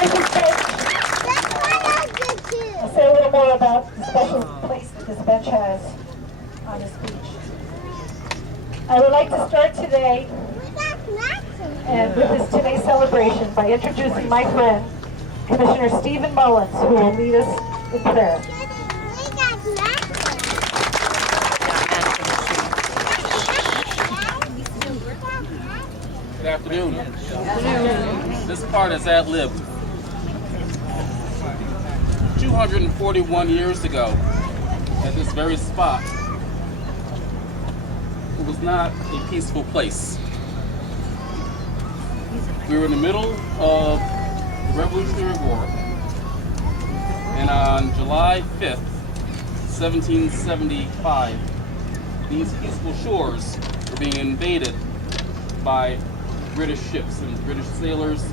celebration bench. I'll say a little more about the special place that this bench has on this beach. I would like to start today and with this today's celebration by introducing my friend, Commissioner Stephen Mullins, who will lead us in prayer. Good afternoon. This part is ad-libbed. 241 years ago, at this very spot, it was not a peaceful place. We were in the middle of the Revolutionary War, and on July 5th, 1775, these peaceful shores were being invaded by British ships and British sailors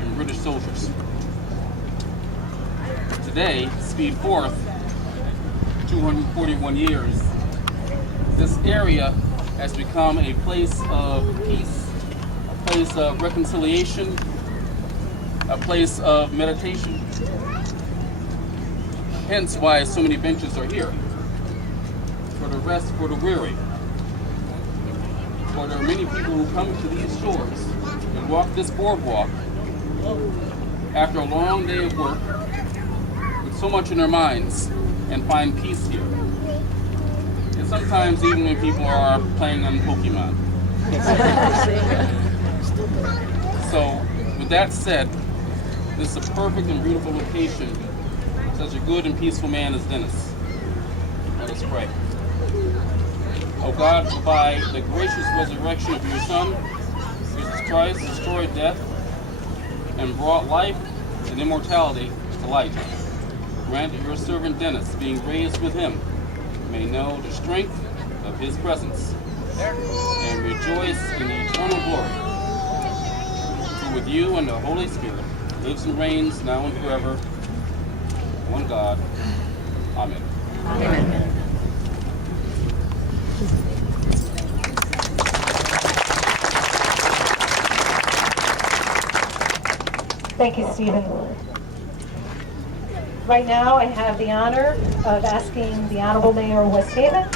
and British soldiers. Today, speed forth 241 years, this area has become a place of peace, a place of reconciliation, a place of meditation. Hence why so many benches are here, for the rest, for the weary. For there are many people who come to these shores and walk this boardwalk after a long day of work with so much in their minds and find peace here. And sometimes even when people are playing on Pokemon. So with that said, this is a perfect and beautiful location for such a good and peaceful man as Dennis. Let us pray. O God, by the gracious resurrection of your Son, Jesus Christ destroyed death and brought life and immortality to light. Grant that your servant Dennis, being raised with him, may know the strength of his presence and rejoice in the eternal glory, who with you and the Holy Spirit lives and reigns now and forever, one God. Amen. Amen. Thank you, Stephen. Right now, I have the honor of asking the Honorable Mayor of West Haven,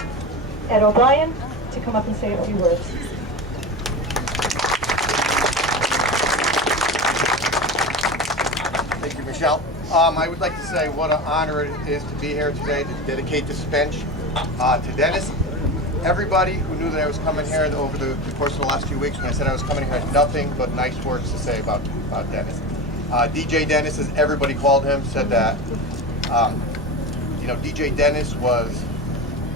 Ed O'Brien, to come up and say a few words. Thank you, Michelle. I would like to say what an honor it is to be here today to dedicate this bench to Dennis. Everybody who knew that I was coming here over the course of the last few weeks, when I said I was coming here, had nothing but nice words to say about Dennis. DJ Dennis, as everybody called him, said that DJ Dennis was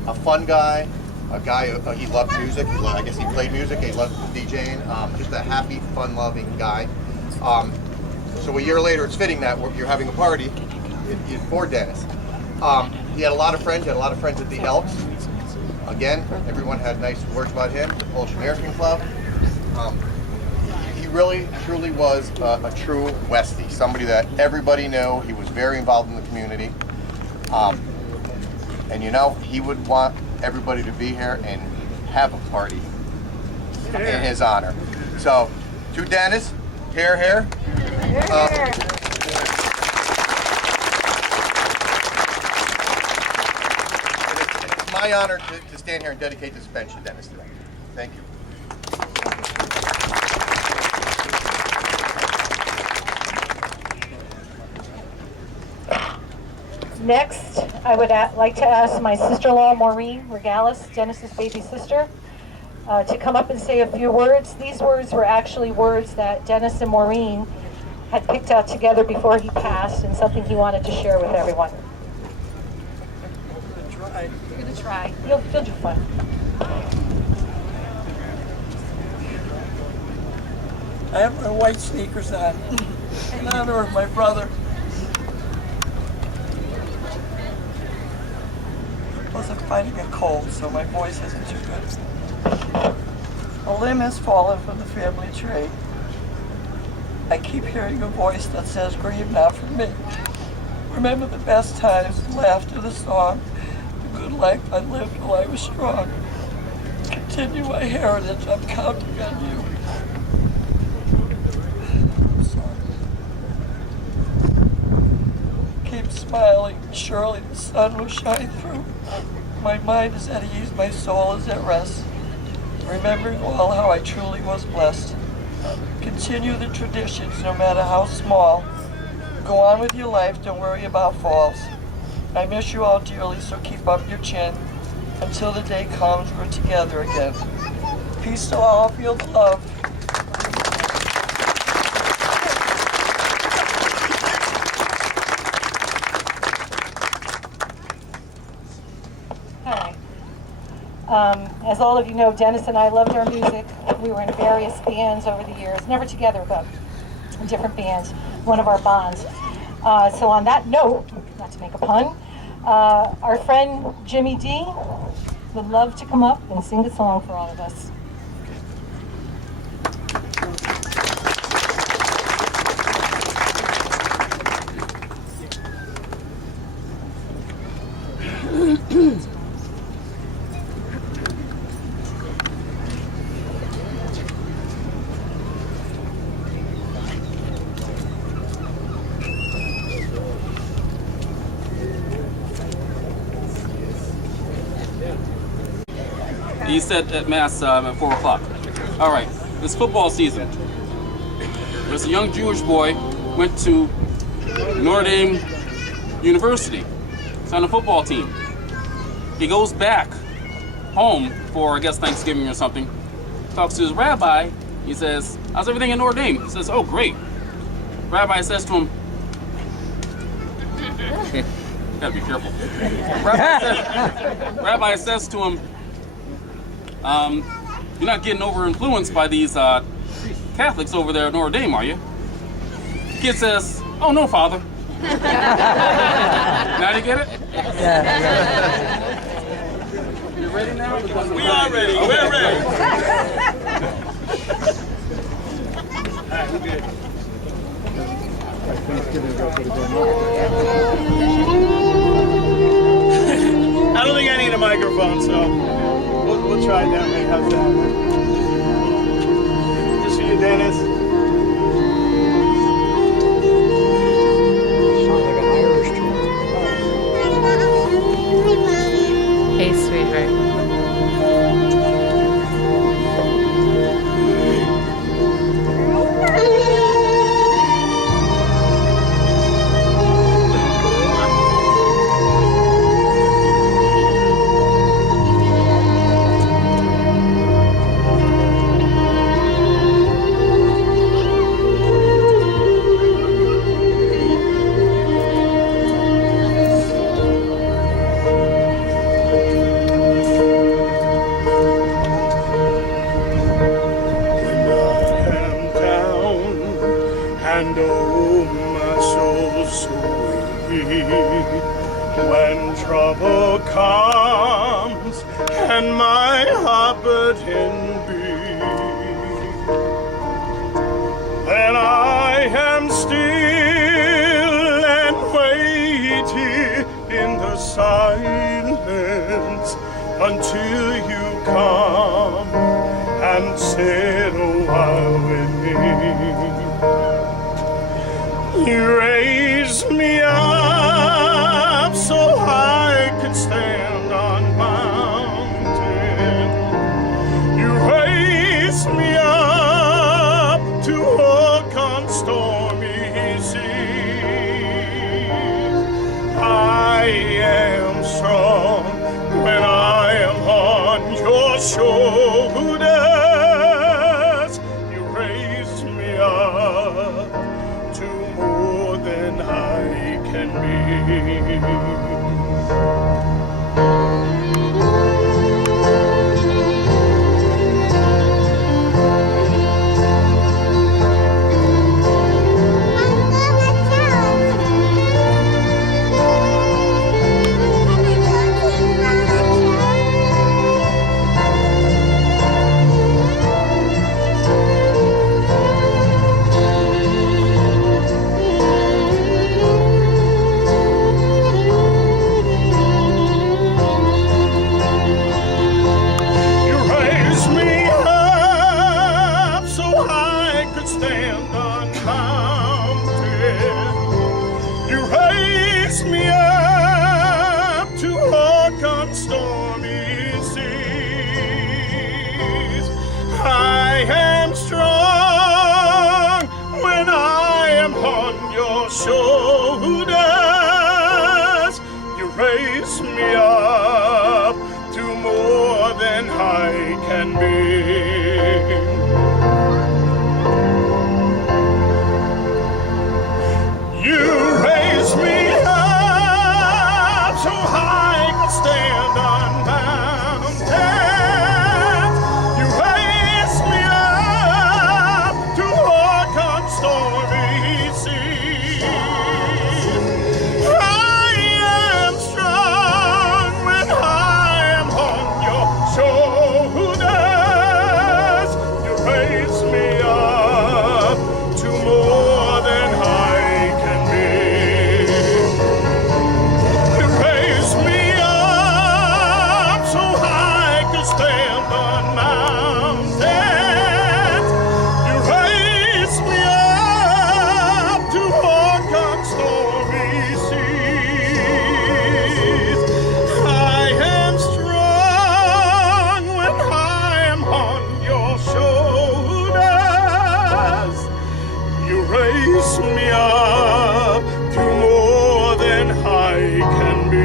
a fun guy, a guy he loved music. I guess he played music. He loved DJing. Just a happy, fun-loving guy. So a year later, it's fitting that you're having a party for Dennis. He had a lot of friends. He had a lot of friends at the Elks. Again, everyone had nice words about him. The Polish American Club. He really, truly was a true Westie. Somebody that everybody knew. He was very involved in the community. And he would want everybody to be here and have a party in his honor. So, to Dennis, here. It's my honor to stand here and dedicate this bench to Dennis today. Thank you. Next, I would like to ask my sister-in-law, Maureen Regalis, Dennis's baby sister, to come up and say a few words. These words were actually words that Dennis and Maureen had picked out together before he passed, and something he wanted to share with everyone. You're going to try. You'll do fine. I have my white sneakers on in honor of my brother. Plus I'm fighting a cold, so my voice isn't too good. A limb has fallen from the family tree. I keep hearing a voice that says, "Grieve not for me." Remember the best times, the laughter, the song, the good life I lived while I was strong. Continue my heritage, I'm counting on you. I'm sorry. smiling, surely the sun will shine through. My mind is at ease, my soul is at rest, remembering all how I truly was blessed. Continue the traditions, no matter how small. Go on with your life, don't worry about falls. I miss you all dearly, so keep up your chin. Until the day comes, we're together again. Peace to all, feel the love. Hi. As all of you know, Dennis and I loved our music. We were in various bands over the years, never together, but in different bands, one of our bonds. So on that note, not to make a pun, our friend Jimmy D would love to come up and sing a song for all of us. He said at Mass at 4 o'clock. All right, it's football season. There's a young Jewish boy went to Notre Dame University. He's on the football team. He goes back home for, I guess, Thanksgiving or something. Talks to his rabbi. He says, "How's everything in Notre Dame?" He says, "Oh, great." Rabbi says to him, gotta be careful. Rabbi says to him, "You're not getting over influenced by these Catholics over there at Notre Dame, are you?" Kid says, "Oh no, Father." Now you get it? You ready now? We are ready. We're ready. Alright, we're good. I don't think I need a microphone, so we'll try it that way. How's that? Just for you, Dennis. Hey, sweetheart. And oh, my soul so weak when trouble comes and my heart burden be. Then I am still and waiting in the silence until you come and sit a while with me. You raised me up so I could stand on mountain. You raised me up to walk on stormy seas. I am strong when I am on your shoulders. You raised me up to more than I shoulders. You raise me up to more than I can be. You raise me up so I can stand on mountains. You raise me up to walk on stormy seas. I am strong when I am on your shoulders. You raise me up to more than I can be. You raise me up so I can stand on mountains. You raise me up to walk on stormy seas. I am strong when I am on your shoulders. You raise me up to more than I can be.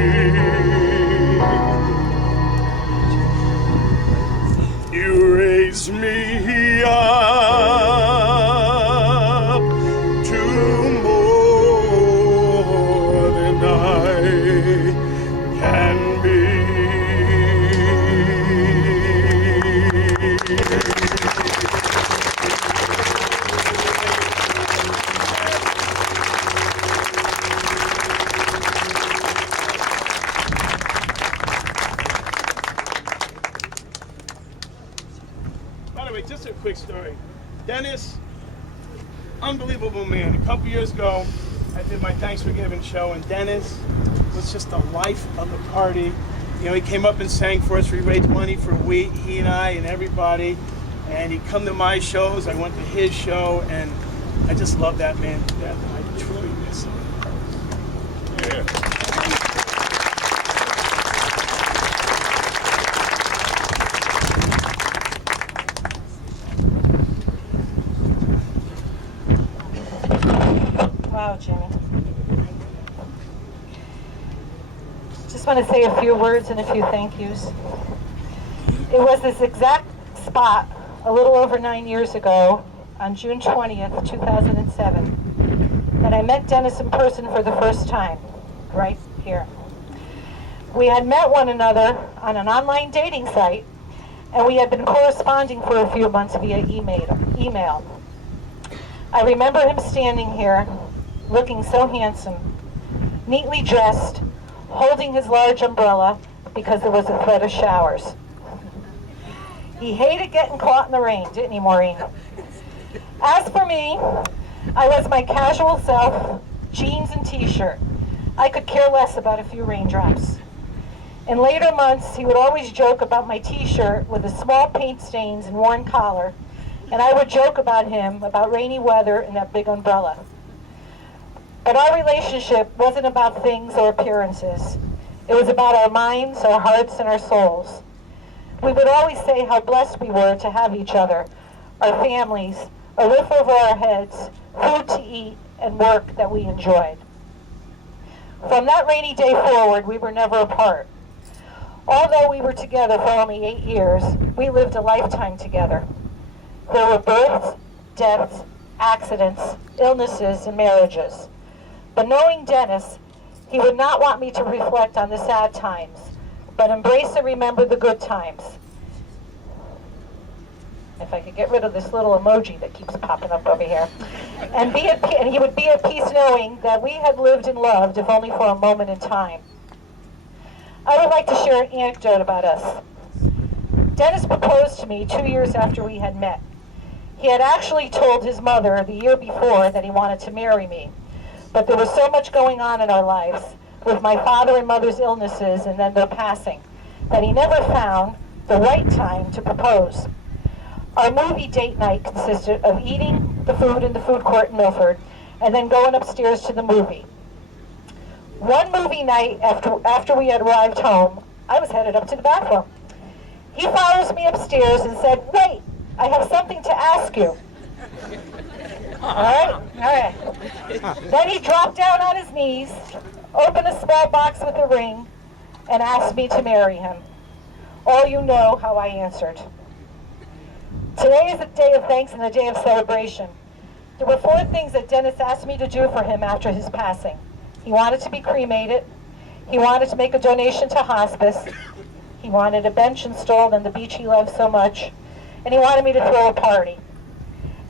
You raise me up to more than I can be. By the way, just a quick story. Dennis, unbelievable man. A couple years ago, I did my Thanksgiving show, and Dennis was just the life of the party. You know, he came up and sang for us. We raised money for he and I and everybody. And he'd come to my shows. I went to his show, and I just love that man to death. I truly miss him. Yeah. Wow, Jimmy. Just want to say a few words and a few thank yous. It was this exact spot a little over 9 years ago, on June 20th, 2007, that I met Dennis in person for the first time, right here. We had met one another on an online dating site, and we had been corresponding for a few months via email. I remember him standing here, looking so handsome, neatly dressed, holding his large umbrella because there was a threat of showers. He hated getting caught in the rain, didn't he, Maureen? As for me, I was my casual self, jeans and t-shirt. I could care less about a few raindrops. In later months, he would always joke about my t-shirt with the small paint stains and worn collar, and I would joke about him, about rainy weather and that big umbrella. But our relationship wasn't about things or appearances. It was about our minds, our hearts, and our souls. We would always say how blessed we were to have each other, our families, a roof over our heads, food to eat, and work that we enjoyed. From that rainy day forward, we were never apart. Although we were together for only 8 years, we lived a lifetime together. There were births, deaths, accidents, illnesses, and marriages. But knowing Dennis, he would not want me to reflect on the sad times, but embrace and remember the good times. If I could get rid of this little emoji that keeps popping up over here. And he would be at peace knowing that we had lived and loved, if only for a moment in time. I would like to share an anecdote about us. Dennis proposed to me 2 years after we had met. He had actually told his mother the year before that he wanted to marry me. But there was so much going on in our lives, with my father and mother's illnesses and then their passing, that he never found the right time to propose. Our movie date night consisted of eating the food in the food court in Milford and then going upstairs to the movie. One movie night after we had arrived home, I was headed up to the bathroom. He follows me upstairs and said, "Wait, I have something to ask you." All right. Then he dropped down on his knees, opened a small box with a ring, and asked me to marry him. All you know how I answered. Today is a day of thanks and a day of celebration. There were 4 things that Dennis asked me to do for him after his passing. He wanted to be cremated. He wanted to make a donation to hospice. He wanted a bench installed on the beach he loved so much. And he wanted me to throw a party.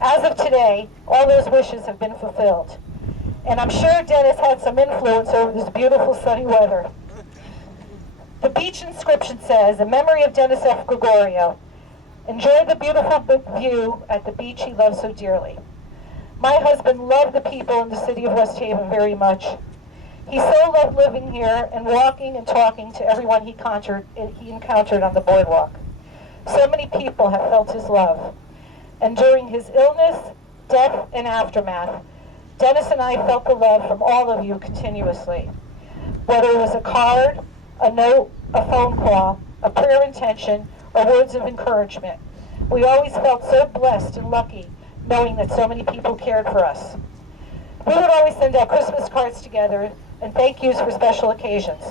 As of today, all those wishes have been fulfilled. And I'm sure Dennis had some influence over this beautiful sunny weather. The beach inscription says, in memory of Dennis F. Gregorio, enjoy the beautiful view at the beach he loved so dearly. My husband loved the people in the city of West Haven very much. He so loved living here and walking and talking to everyone he encountered on the boardwalk. So many people have felt his love. And during his illness, death, and aftermath, Dennis and I felt the love from all of you continuously. Whether it was a card, a note, a phone call, a prayer intention, or words of encouragement. We always felt so blessed and lucky knowing that so many people cared for us. We would always send out Christmas cards together and thank yous for special occasions.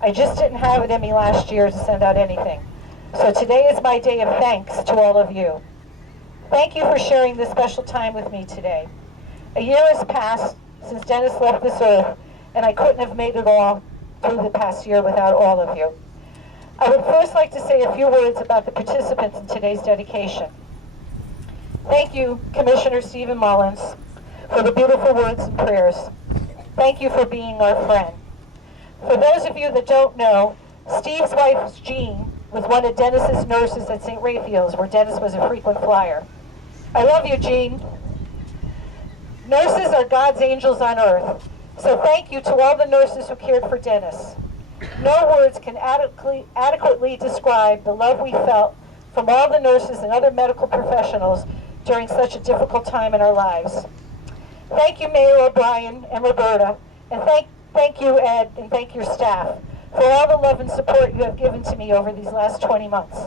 I just didn't have it in me last year to send out anything. So today is my day of thanks to all of you. Thank you for sharing this special time with me today. A year has passed since Dennis left this earth, and I couldn't have made it all through the past year without all of you. I would first like to say a few words about the participants in today's dedication. Thank you, Commissioner Stephen Mullins, for the beautiful words and prayers. Thank you for being our friend. For those of you that don't know, Steve's wife, Jean, was one of Dennis's nurses at St. Raphael's, where Dennis was a frequent flyer. I love you, Jean. Nurses are God's angels on earth, so thank you to all the nurses who cared for Dennis. No words can adequately describe the love we felt from all the nurses and other medical professionals during such a difficult time in our lives. Thank you, Mayor O'Brien and Roberta, and thank you, Ed, and thank your staff for all the love and support you have given to me over these last 20 months.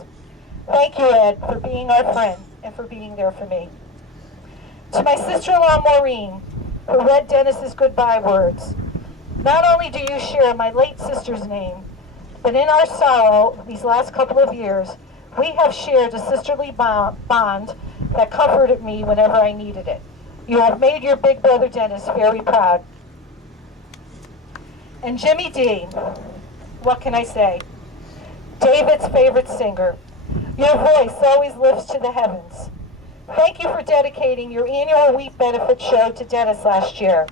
Thank you, Ed, for being our friend and for being there for me. To my sister-in-law, Maureen, who read Dennis's goodbye words, not only do you share my late sister's name, but in our sorrow these last couple of years, we have shared a sisterly bond that comforted me whenever I needed it. You have made your big brother Dennis very proud. And Jimmy D, what can I say? David's favorite singer. Your voice always lifts to the heavens. Thank you for dedicating your annual Wheat benefit show to Dennis last year.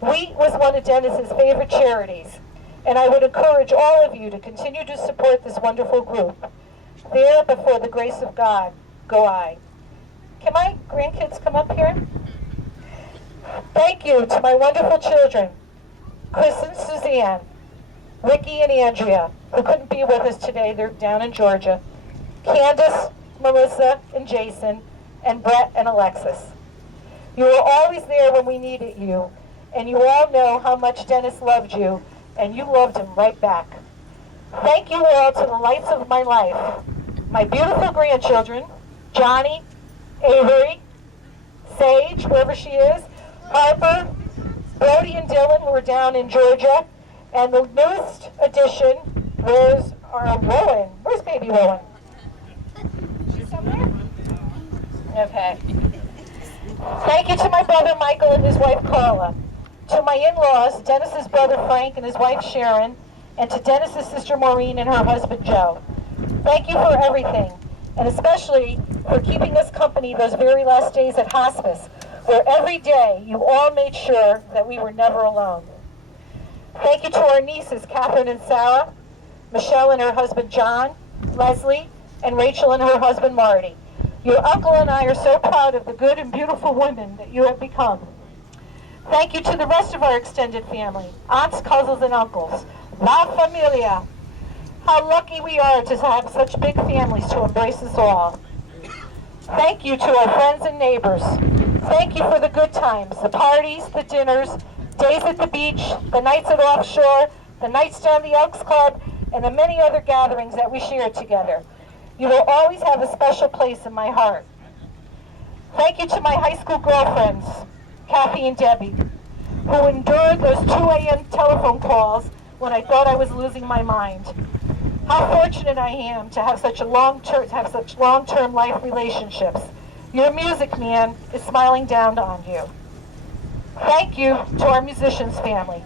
Wheat was one of Dennis's favorite charities, and I would encourage all of you to continue to support this wonderful group. There, before the grace of God, go I. Can my grandkids come up here? Thank you to my wonderful children, Chris and Suzanne, Ricky and Andrea, who couldn't be with us today. They're down in Georgia. Candace, Melissa, and Jason, and Brett and Alexis. You were always there when we needed you, and you all know how much Dennis loved you, and you loved him right back. Thank you all to the lights of my life, my beautiful grandchildren, Johnny, Avery, Sage, wherever she is, Harper, Brody and Dylan, who are down in Georgia, and the newest addition, where's our Rowan? Where's baby Rowan? She's somewhere? Okay. Thank you to my brother Michael and his wife Carla, to my in-laws, Dennis's brother Frank and his wife Sharon, and to Dennis's sister Maureen and her husband Joe. Thank you for everything, and especially for keeping us company those very last days at hospice, where every day you all made sure that we were never alone. Thank you to our nieces, Catherine and Sarah, Michelle and her husband John, Leslie, and Rachel and her husband Marty. Your uncle and I are so proud of the good and beautiful women that you have become. Thank you to the rest of our extended family, aunts, cousins, and uncles. La familia. How lucky we are to have such big families to embrace us all. Thank you to our friends and neighbors. Thank you for the good times, the parties, the dinners, days at the beach, the nights at offshore, the nights down the Elks Club, and the many other gatherings that we shared together. You will always have a special place in my heart. Thank you to my high school girlfriends, Kathy and Debbie, who endured those 2 a.m. telephone calls when I thought I was losing my mind. How fortunate I am to have such long-term life relationships. Your music man is smiling down on you. Thank you to our musicians family.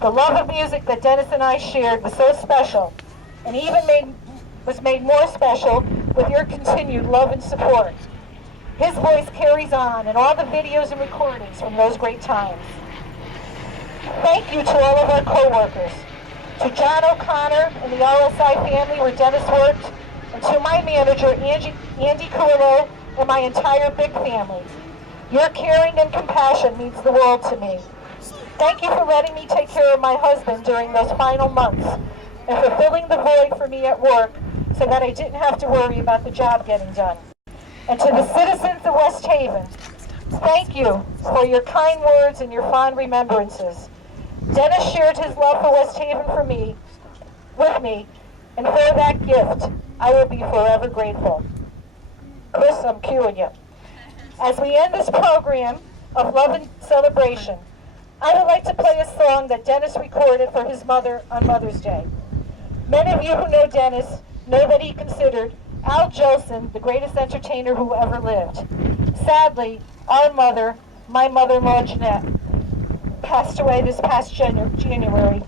The love of music that Dennis and I shared was so special, and even was made more special with your continued love and support. His voice carries on in all the videos and recordings from those great times. Thank you to all of our co-workers, to John O'Connor and the RSI family where Dennis worked, and to my manager, Andy Cuillo, and my entire big family. Your caring and compassion means the world to me. Thank you for letting me take care of my husband during those final months and for filling the void for me at work so that I didn't have to worry about the job getting done. And to the citizens of West Haven, thank you for your kind words and your fond remembrances. Dennis shared his love for West Haven with me, and for that gift, I will be forever grateful. Chris, I'm cueing you. As we end this program of love and celebration, I would like to play a song that Dennis recorded for his mother on Mother's Day. Many of you who know Dennis know that he considered Al Jolson the greatest entertainer who ever lived. Sadly, our mother, my mother-in-law Jeanette, passed away this past January.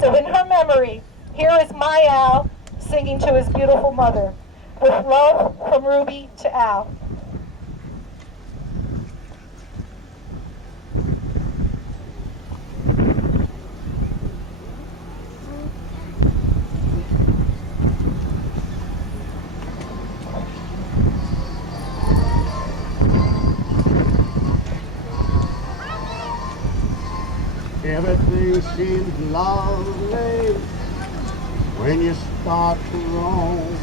So in her memory, here is my Al singing to his beautiful mother, with love from Ruby to Al. Everything seems lovely when you start to roam.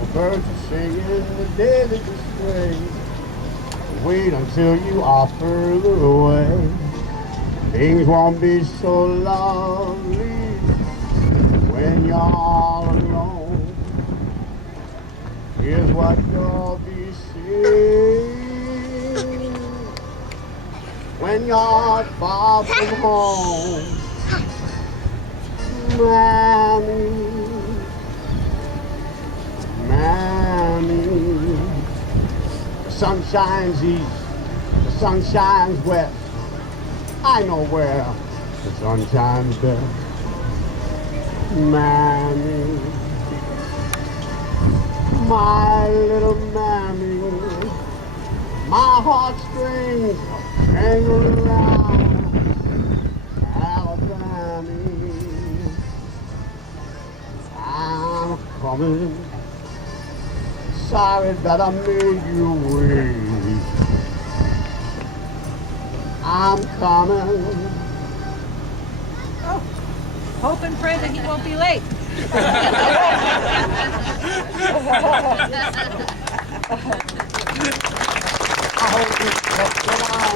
The birds are singing, the daisies are straying. Wait until you are further away. Things won't be so lovely when you're all alone. Here's what you'll be seeing when you're far from home. Mammy, Mammy, the sun shines east, the sun shines west. I know where the sun shines best. Mammy, my little Mammy, my heartstrings tangled around Alabama. I'm coming. Sorry that I made you wait. I'm coming. Oh, hope and pray that he won't be late. I hope you kept it on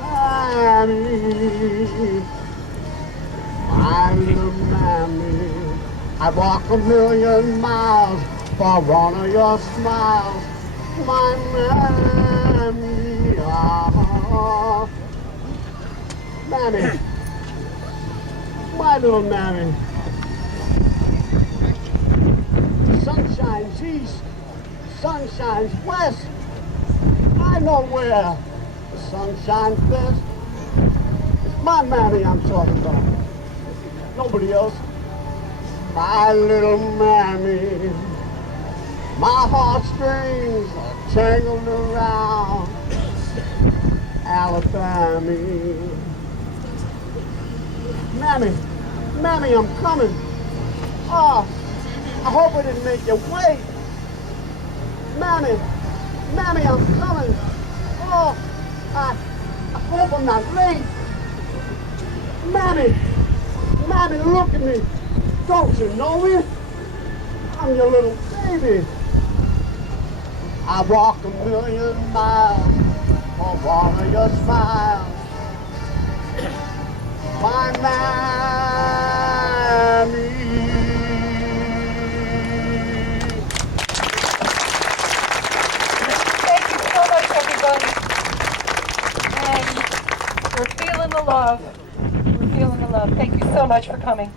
Miami. My little Mammy, I'd walk 1,000,000 miles for one of your smiles. My Mammy, oh, Mammy, my little Mammy. Sun shines east, sun shines west. I know where the sun shines best. It's my Mammy I'm talking about. Nobody else. My little Mammy. My heartstrings are tangled around Alabama. Mammy, Mammy, I'm coming. Oh, I hope I didn't make you wait. Mammy, Mammy, I'm coming. Oh, I hope I'm not late. Mammy, Mammy, look at me. Don't you know me? I'm your little baby. I walk 1,000,000 miles for one of your smiles. My Mammy. love. We're feeling the love. Thank you so much for coming.